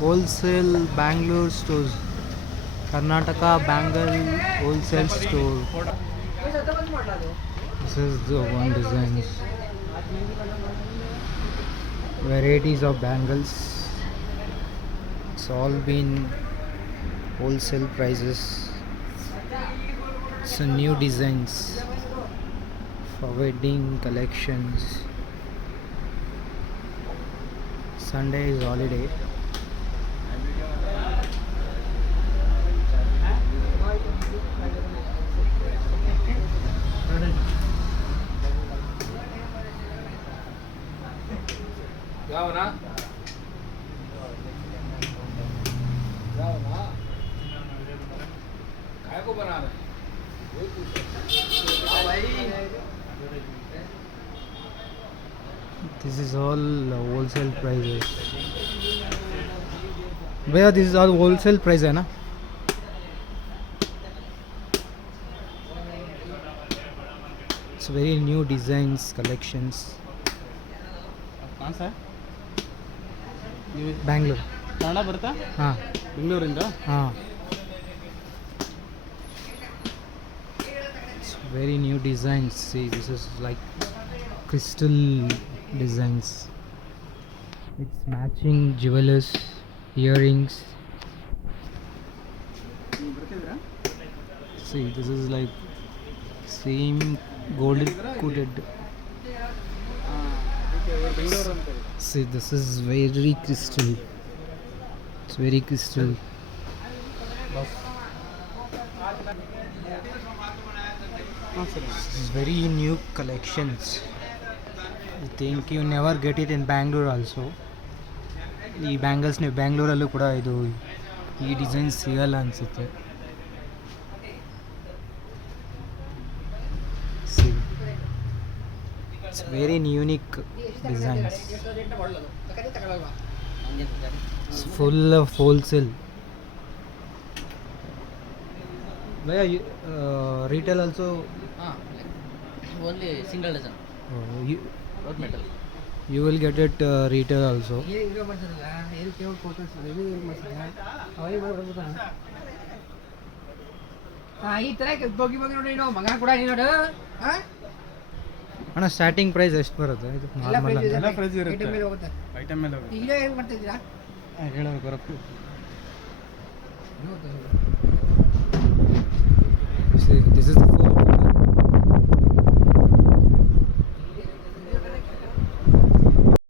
Wholesale Bangalore stores. Karnataka Bangle Wholesale Store. This is the one designs. Varieties of bangles. It's all been wholesale prices. So new designs for wedding collections. Sunday is holiday. This is all wholesale prices. Where this is all wholesale price है ना? It's very new designs collections. कहाँ से Bangalore. Kannada ಬರುತ್ತಾ हाँ ಬೆಂಗಳೂರಿಂದ हाँ. It's very new designs. See, this is like crystal designs. It's matching jewelers, earrings. See, this is like same gold coated. Bengaluru ಅಂತ See, this is very crystal. It's very crystal. ಹಾಂ ಸರಿ This is very new collections. I think you never get it in Bangalore also. ಈ bangles ನೀವು ಬ್ಯಾಂಗ್ಳೂರಲ್ಲೂ ಕೂಡ ಇದು ಈ design ಸಿಗಲ್ಲ ಅನಿಸುತ್ತೆ. It's very unique designs. It's full of wholesale. Where retail also ಹಾಂ only single dozen you, road metal you will get it retail also. ಈ ಥರ ಬೋಗಿ ಬೋಗಿ ನೋಡಿ ನಾವು ಮಗ ಕೂಡ ನೋಡು ಅಣ್ಣ ಸ್ಟಾರ್ಟಿಂಗ್ ಪ್ರೈಸ್ ಎಷ್ಟು ಬರುತ್ತೆ ಇದು ನಾರ್ಮಲ್ ಅಂತ? ಎಲ್ಲ ಪ್ರೈಸ್ ಇರುತ್ತೆ ಐಟಮ್ ಮೇಲೆ ಹೋಗುತ್ತೆ ಐಟಮ್ ಮೇಲೆ ಹೋಗುತ್ತೆ ಈಗ ಏನು ಮಾಡ್ತಿದ್ದೀರಾ ಹೇಳೋರು ಬರಪ್ಪು